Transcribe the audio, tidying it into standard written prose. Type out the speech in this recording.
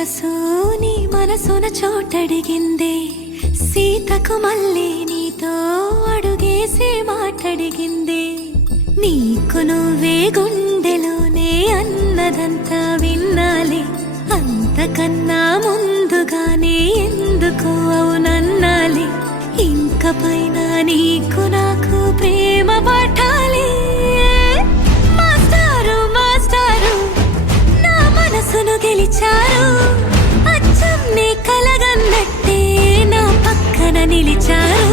మనసు నీ మనసున చోటడిగిందే, సీతకు మళ్ళీ నీతో అడుగేసి మాటడిగిందే. నీకు నువ్వే గుండెలోనే అన్నదంతా విన్నాలే, అంతకన్నా ముందుగానే ఎందుకు అవునన్నాలే. ఇంక పైన నీకు నాకు ప్రేమ పాఠాలే. మాస్టారు మాస్టారు నా మనసును గెలిచారు, అచ్చం నీ కలగన్నట్టే నా పక్కన నిలిచారు.